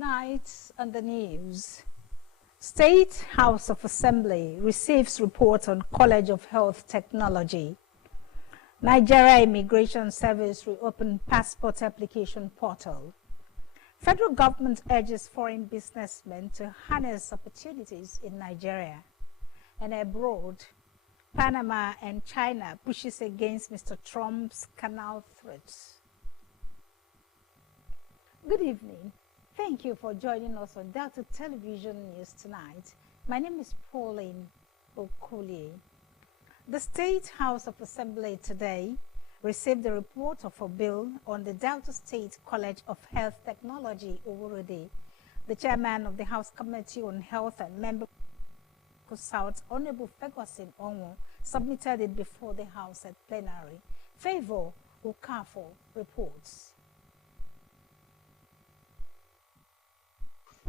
Tonight on the news, State House of Assembly receives report on College of Health Technology. Nigeria Immigration Service reopened passport application portal. Federal government urges foreign businessmen to harness opportunities in Nigeria. And abroad, Panama and China pushes against Mr. Trump's canal threats. Good evening. Thank you for joining us on Delta Television News tonight. My name is Pauline Okulie. The State House of Assembly today received a report of a bill on the Delta State College of Health Technology, Oworode. The chairman of the House Committee on Health and member of South, Honorable Ferguson Onwo, submitted it before the House at plenary. Favor Okafo reports.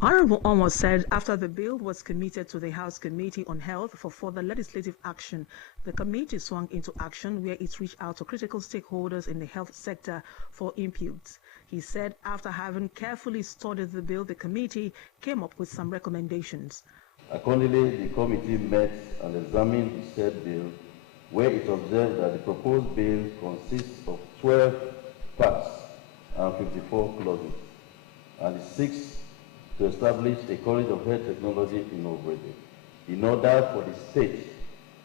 Honorable Onwo said after the bill was committed to the House Committee on Health for further legislative action, the committee swung into action where it reached out to critical stakeholders in the health sector for input. He said after having carefully studied the bill, the committee came up with some recommendations. Accordingly, the committee met and examined the said bill, where it observed that the proposed bill consists of 12 parts and 54 clauses, and it seeks to establish a College of Health Technology in Oworode in order for the state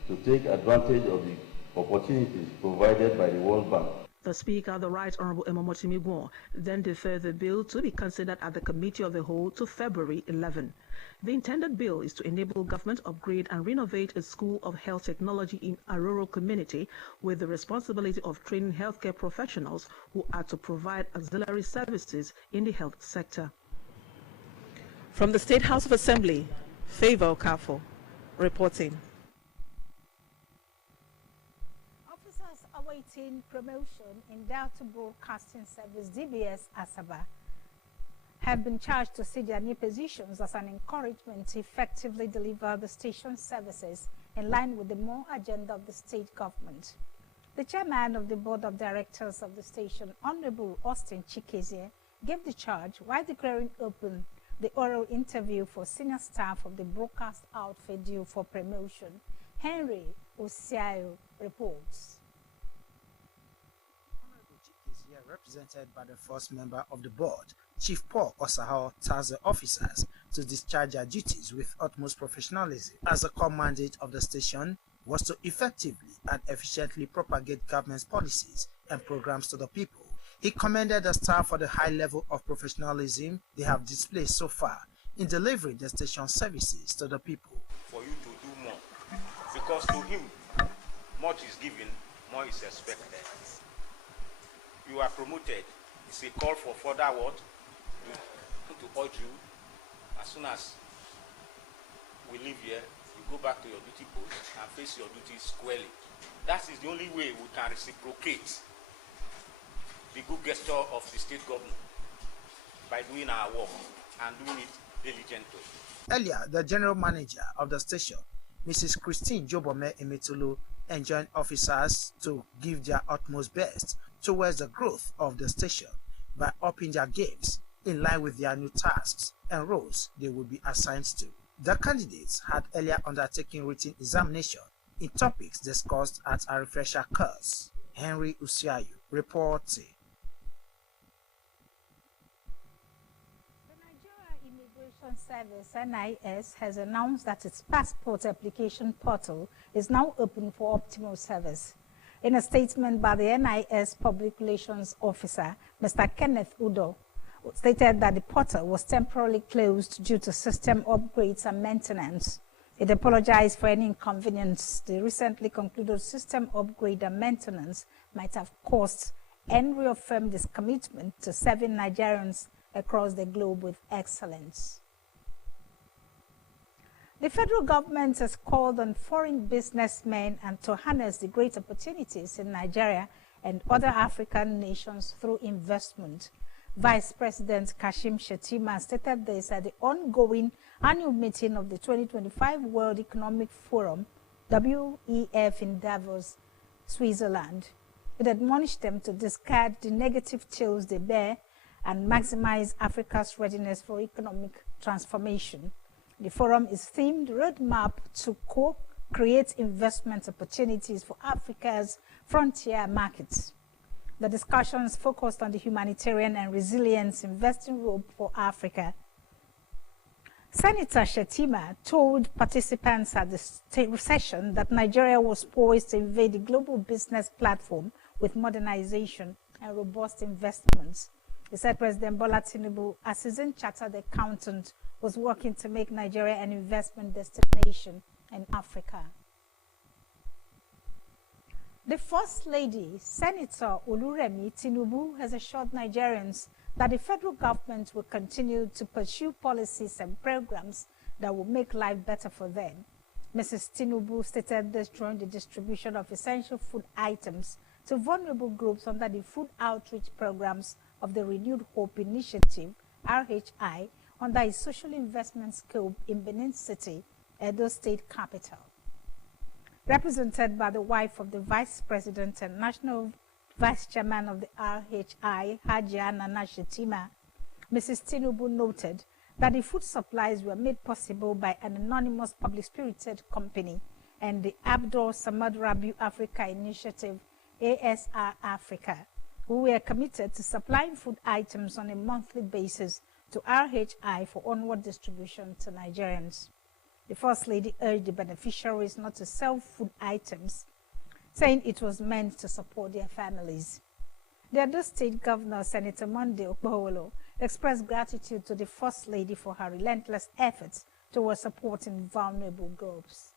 to take advantage of the opportunities provided by the World Bank. The Speaker, the Right Honorable Emomotimi Gwon, then deferred the bill to be considered at the Committee of the Whole to February 11. The intended bill is to enable government upgrade and renovate a school of health technology in a rural community with the responsibility of training healthcare professionals who are to provide auxiliary services in the health sector. From the State House of Assembly, Favor Okafo reporting. Officers awaiting promotion in Delta Broadcasting Service DBS Asaba have been charged to see their new positions as an encouragement to effectively deliver the station services in line with the more agenda of the state government. The chairman of the board of directors of the station, Honorable Austin Chikezie, gave the charge while declaring open the oral interview for senior staff of the broadcast outfit due for promotion. Henry Osiayo reports. Honorable Chikezie, represented by the first member of the board, Chief Paul Osahao, tells the officers to discharge their duties with utmost professionalism, as the core mandate of the station was to effectively and efficiently propagate government's policies and programs to the people. He commended the staff for the high level of professionalism they have displayed so far in delivering the station services to the people. For you to do more, because to him, much is given, more is expected. You are promoted. It's a call for further work to urge you. As soon as we leave here, you go back to your duty post and face your duties squarely. That is the only way we can reciprocate the good gesture of the state government by doing our work and doing it diligently. Earlier, the general manager of the station, Mrs. Christine Jobome Emetulu, enjoined officers to give their utmost best towards the growth of the station by upping their games in line with their new tasks and roles they will be assigned to. The candidates had earlier undertaken written examination in topics discussed at a refresher course. Henry Usiayu reporting. Service NIS has announced that its passport application portal is now open for optimal service. In a statement by the NIS Public Relations Officer, Mr. Kenneth Udo, stated that the portal was temporarily closed due to system upgrades and maintenance. It apologized for any inconvenience the recently concluded system upgrade and maintenance might have caused and reaffirmed its commitment to serving Nigerians across the globe with excellence. The federal government has called on foreign businessmen and to harness the great opportunities in Nigeria and other African nations through investment. Vice President Kashim Shettima stated this at the ongoing annual meeting of the 2025 World Economic Forum, WEF, in Davos, Switzerland. It admonished them to discard the negative tales they bear and maximize Africa's readiness for economic transformation. The forum is themed Roadmap to Co-Create Investment Opportunities for Africa's Frontier Markets. The discussions focused on the humanitarian and resilience investing role for Africa. Senator Shettima told participants at the session that Nigeria was poised to invade the global business platform with modernization and robust investments. He said President Bola Tinubu, as his own chartered accountant, was working to make Nigeria an investment destination in Africa. The First Lady, Senator Oluremi Tinubu, has assured Nigerians that the federal government will continue to pursue policies and programs that will make life better for them. Mrs. Tinubu stated this during the distribution of essential food items to vulnerable groups under the food outreach programs of the Renewed Hope Initiative, RHI, under a social investment scope in Benin City, Edo State capital. Represented by the wife of the Vice President and National Vice Chairman of the RHI, Hajia Nana Shettima, Mrs. Tinubu noted that the food supplies were made possible by an anonymous public-spirited company and the Abdul Samad Rabiu Africa Initiative, ASR Africa, who were committed to supplying food items on a monthly basis to RHI for onward distribution to Nigerians. The First Lady urged the beneficiaries not to sell food items, saying it was meant to support their families. The Edo State Governor, Senator Monday Okpeholo, expressed gratitude to the First Lady for her relentless efforts towards supporting vulnerable groups.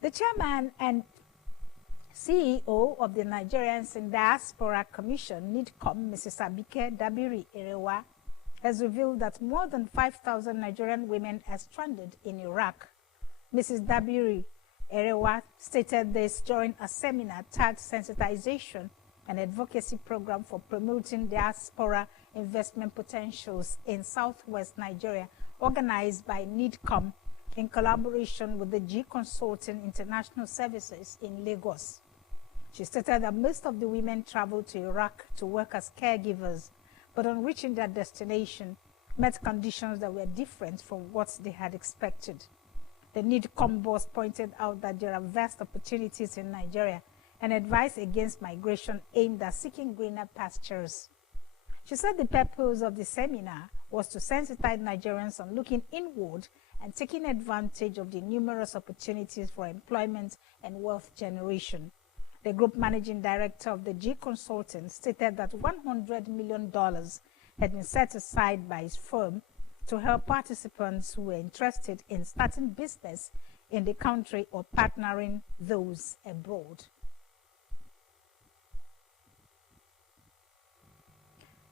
The chairman and CEO of the Nigerians in Diaspora Commission, NIDCOM, Mrs. Abike Dabiri Erewa, has revealed that more than 5,000 Nigerian women are stranded in Iraq. Mrs. Dabiri Erewa stated this during a seminar tagged Sensitization and Advocacy Program for Promoting Diaspora Investment Potentials in Southwest Nigeria, organized by NIDCOM in collaboration with the G Consulting International Services in Lagos. She stated that most of the women traveled to Iraq to work as caregivers, but on reaching their destination, met conditions that were different from what they had expected. The NIDCOM boss pointed out that there are vast opportunities in Nigeria and advised against migration aimed at seeking greener pastures. She said the purpose of the seminar was to sensitize Nigerians on looking inward and taking advantage of the numerous opportunities for employment and wealth generation. The group managing director of the G Consulting stated that $100 million had been set aside by his firm to help participants who were interested in starting business in the country or partnering those abroad.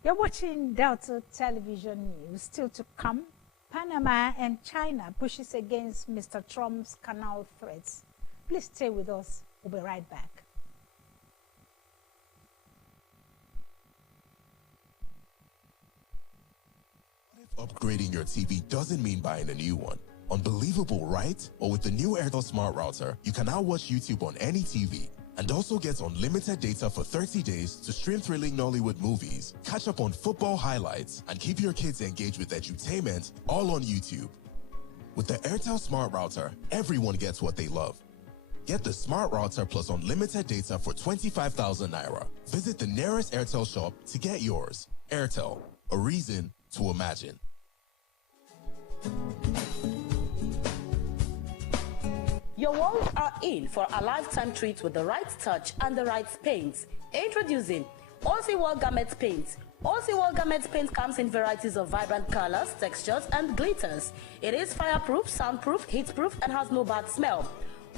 You're watching Delta Television News. Still to come, Panama and China pushes against Mr. Trump's canal threats. Please stay with us. We'll be right back. Upgrading your TV doesn't mean buying a new one. Unbelievable, right? But with the new Airtel Smart Router, you can now watch YouTube on any TV and also get unlimited data for 30 days to stream thrilling Nollywood movies, catch up on football highlights, and keep your kids engaged with edutainment all on YouTube. With the Airtel Smart Router, everyone gets what they love. Get the Smart Router plus unlimited data for 25,000 Naira. Visit the nearest Airtel shop to get yours. Airtel, a reason to imagine. Your walls are in for a lifetime treat with the right touch and the right paints. Introducing OC Wall Garments Paint. OC Wall Garments Paint comes in varieties of vibrant colors, textures, and glitters. It is fireproof, soundproof, heatproof, and has no bad smell.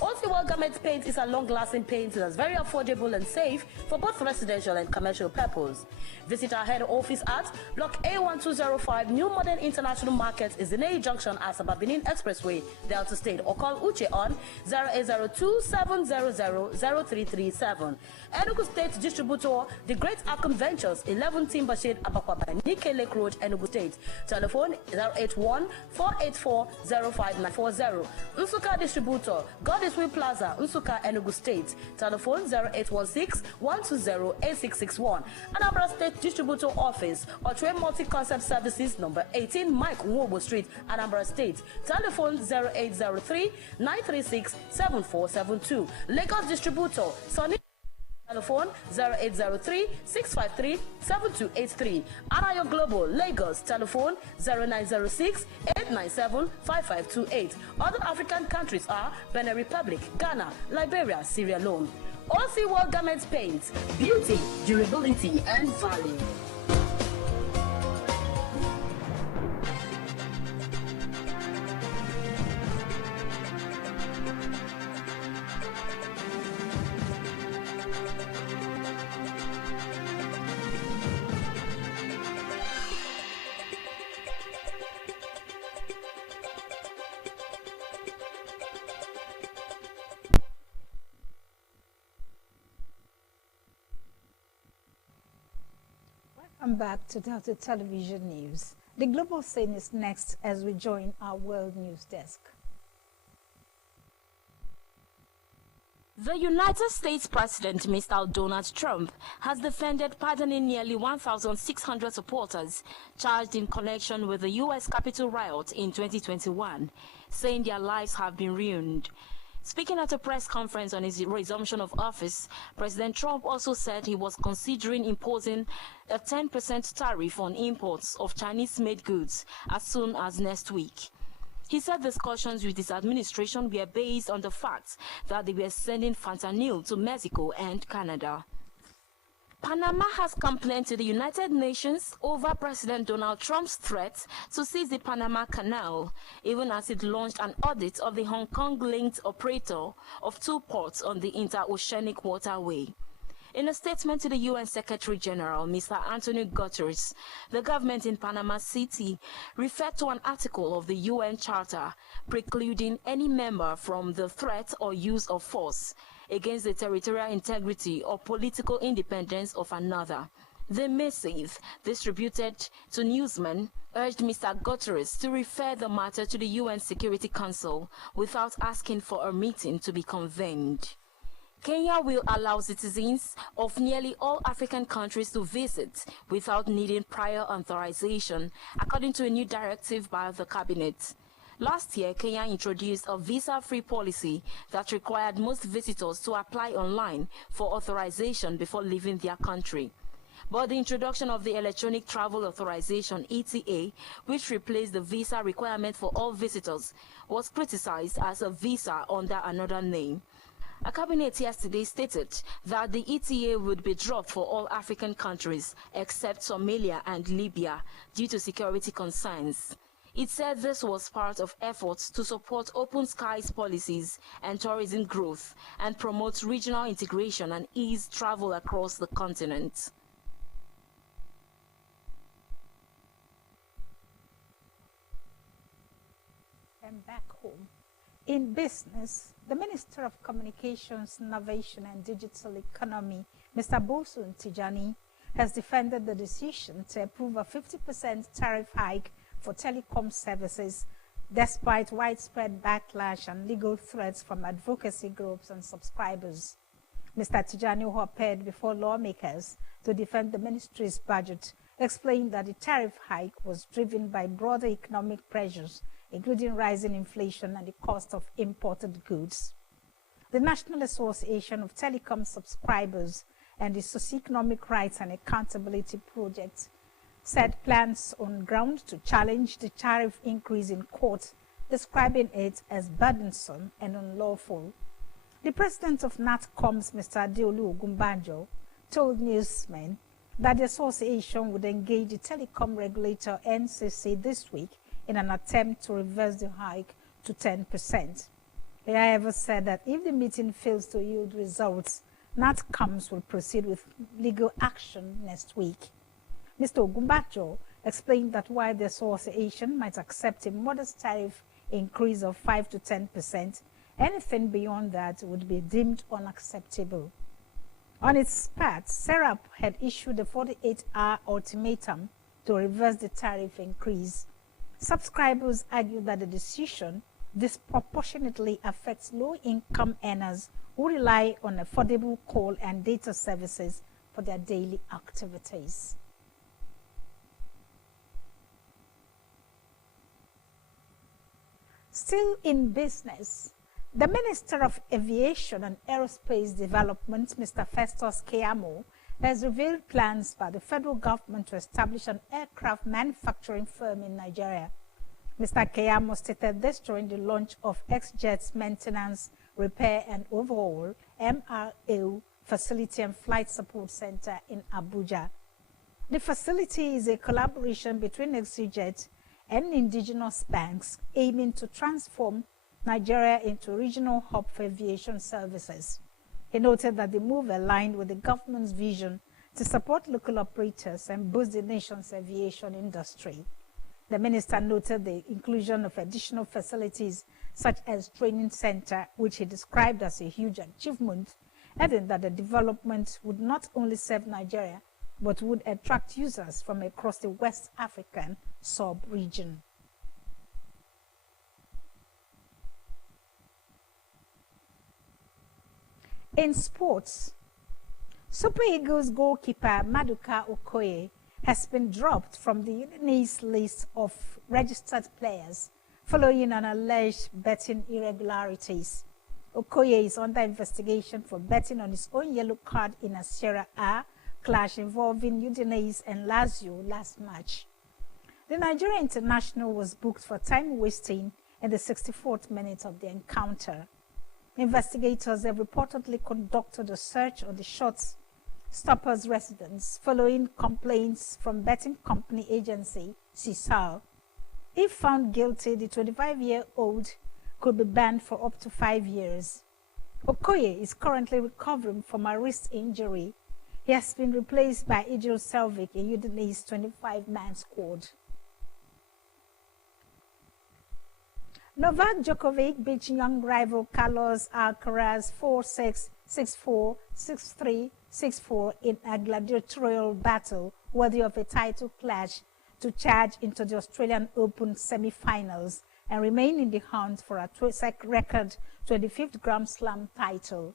OC Wall Garments Paint is a long-lasting paint that's very affordable and safe for both residential and commercial purpose. Visit our head office at Block A1205 New Modern International Market is in A Junction, Asaba Benin Expressway, Delta State, or call Uche on 0802-700-0337. Enugu State Distributor, The Great Akon Ventures, 11 Timbershade, Abakwaba, Nike Lake Road, Enugu State. Telephone 081-484-05940. Nsuka Distributor, God is Sweet Plaza, Nsukka, Enugu State. Telephone 0816-120-8661. Anambra State Distributor Office, Otwe Multi-Concept Services, number 18, Mike Nwobo Street, Anambra State. Telephone 0803-936-7472. Lagos Distributor, Sonny. Telephone 0803-653-7283. Arayo Global, Lagos. Telephone 0906-897-5528. Other African countries are Benin Republic, Ghana, Liberia, Sierra Leone. OC World Garment Paints, beauty, durability, and value. Welcome back to Delta Television News. The global scene is next as we join our World News Desk. The United States President, Mr. Donald Trump, has defended pardoning nearly 1,600 supporters charged in connection with the U.S. Capitol riot in 2021, saying their lives have been ruined. Speaking at a press conference on his resumption of office, President Trump also said he was considering imposing a 10% tariff on imports of Chinese-made goods as soon as next week. He said discussions with his administration were based on the fact that they were sending fentanyl to Mexico and Canada. Panama has complained to the United Nations over President Donald Trump's threat to seize the Panama Canal, even as it launched an audit of the Hong Kong-linked operator of two ports on the interoceanic waterway. In a statement to the UN Secretary General, Mr. Antonio Guterres, the government in Panama City referred to an article of the UN Charter precluding any member from the threat or use of force against the territorial integrity or political independence of another. The missive, distributed to newsmen, urged Mr. Guterres to refer the matter to the UN Security Council without asking for a meeting to be convened. Kenya will allow citizens of nearly all African countries to visit without needing prior authorization, according to a new directive by the cabinet. Last year, Kenya introduced a visa-free policy that required most visitors to apply online for authorization before leaving their country. But the introduction of the Electronic Travel Authorization (ETA), which replaced the visa requirement for all visitors, was criticized as a visa under another name. A cabinet yesterday stated that the ETA would be dropped for all African countries except Somalia and Libya due to security concerns. It said this was part of efforts to support open skies policies and tourism growth and promote regional integration and ease travel across the continent. And back home, in business, the Minister of Communications, Innovation and Digital Economy, Mr. Bosun Tijani, has defended the decision to approve a 50% tariff hike for telecom services, despite widespread backlash and legal threats from advocacy groups and subscribers. Mr. Tijani, who appeared before lawmakers to defend the ministry's budget, explained that the tariff hike was driven by broader economic pressures, including rising inflation and the cost of imported goods. The National Association of Telecom Subscribers and the Socioeconomic Rights and Accountability Project said plans on ground to challenge the tariff increase in court, describing it as burdensome and unlawful. The president of NATCOMS, Mr. Adeolu Ogunbanjo, told newsmen that the association would engage the telecom regulator NCC this week in an attempt to reverse the hike to 10%. He however said that if the meeting fails to yield results, NATCOMS will proceed with legal action next week. Mr. Ogunbanjo explained that while the association might accept a modest tariff increase of 5 to 10%, anything beyond that would be deemed unacceptable. On its part, SERAP had issued a 48-hour ultimatum to reverse the tariff increase. Subscribers argued that the decision disproportionately affects low-income earners who rely on affordable call and data services for their daily activities. Still in business, the Minister of Aviation and Aerospace Development, Mr. Festus Keyamo, has revealed plans by the federal government to establish an aircraft manufacturing firm in Nigeria. Mr. Keyamo stated this during the launch of X-Jet's Maintenance, Repair and Overhaul (MRO) Facility and Flight Support Center in Abuja. The facility is a collaboration between X-Jet and indigenous banks aiming to transform Nigeria into a regional hub for aviation services. He noted that the move aligned with the government's vision to support local operators and boost the nation's aviation industry. The minister noted the inclusion of additional facilities such as training center, which he described as a huge achievement, adding that the development would not only serve Nigeria, but would attract users from across the West African sub-region. In sports, Super Eagles goalkeeper Maduka Okoye has been dropped from the Udinese list of registered players following an alleged betting irregularities. Okoye is under investigation for betting on his own yellow card in a Serie A clash involving Udinese and Lazio last March. The Nigerian international was booked for time wasting in the 64th minute of the encounter. Investigators have reportedly conducted a search on the shot stopper's residence following complaints from betting company agency Sisal. If found guilty, the 25-year-old could be banned for up to 5 years. Okoye is currently recovering from a wrist injury. He has been replaced by Ejil Selvik, a Udinese 25-man squad. Novak Djokovic beat young rival Carlos Alcaraz 4-6, 6-4, 6-3, 6-4 in a gladiatorial battle worthy of a title clash to charge into the Australian Open semi-finals and remain in the hunt for a record 25th Grand Slam title.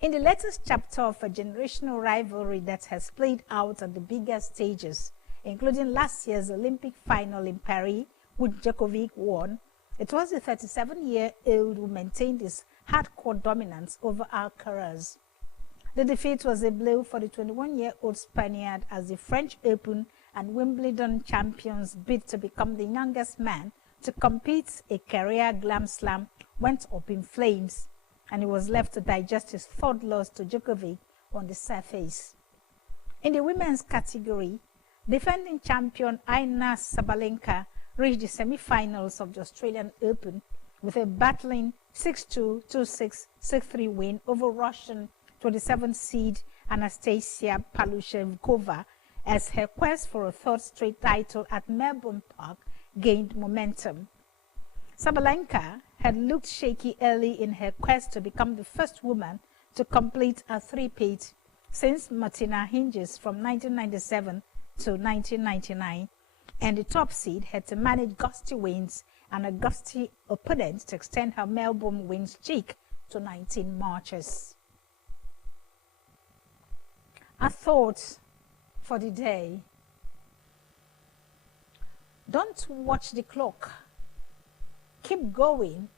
In the latest chapter of a generational rivalry that has played out on the biggest stages, including last year's Olympic final in Paris, which Djokovic won, it was the 37-year-old who maintained his hardcore dominance over Alcaraz. The defeat was a blow for the 21-year-old Spaniard as the French Open and Wimbledon champions bid to become the youngest man to compete a career Grand Slam went up in flames, and he was left to digest his third loss to Djokovic on the surface. In the women's category, defending champion Aryna Sabalenka reached the semi-finals of the Australian Open with a battling 6-2, 2-6, 6-3 win over Russian 27th seed Anastasia Pavlyuchenkova as her quest for a third straight title at Melbourne Park gained momentum. Sabalenka had looked shaky early in her quest to become the first woman to complete a three-peat since Martina Hingis from 1997 to 1999, and the top seed had to manage gusty winds and a gusty opponent to extend her Melbourne win streak to 19 matches. A thought for the day. Don't watch the clock. Keep going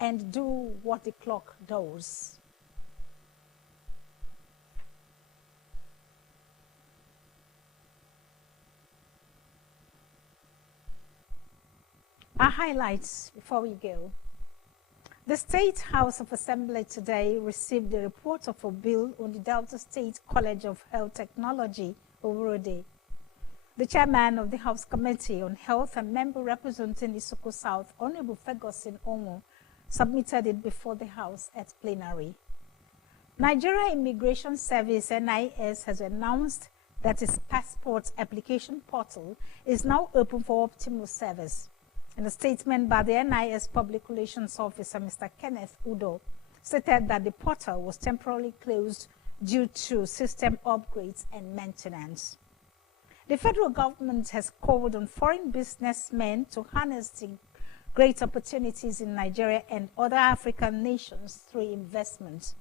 and do what the clock does. Our highlights before we go. The State House of Assembly today received the report of a bill on the Delta State College of Health Technology, Owerode. The chairman of the House Committee on Health and member representing Isoko South, Honorable Ferguson Onwo, submitted it before the House at plenary. Nigeria Immigration Service, NIS, has announced that its passport application portal is now open for optimal service. In a statement by the NIS Public Relations Officer, Mr. Kenneth Udo, stated that the portal was temporarily closed due to system upgrades and maintenance. The federal government has called on foreign businessmen to harness the great opportunities in Nigeria and other African nations through investment.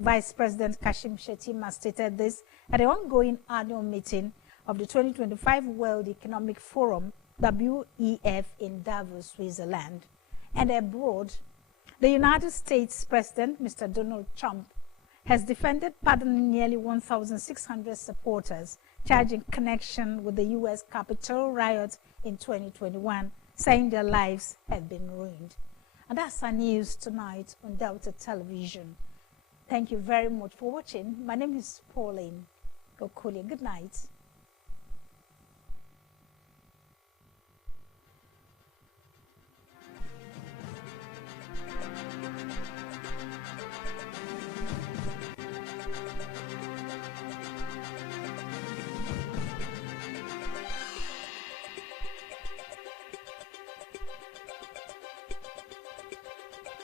Vice President Kashim Shettima stated this at the ongoing annual meeting of the 2025 World Economic Forum, WEF, in Davos, Switzerland. And abroad, the United States President, Mr. Donald Trump, has defended pardoning nearly 1,600 supporters charged in connection with the U.S. Capitol riot in 2021, saying their lives have been ruined. And that's our news tonight on Delta Television. Thank you very much for watching. My name is Pauline Okulia. Good night.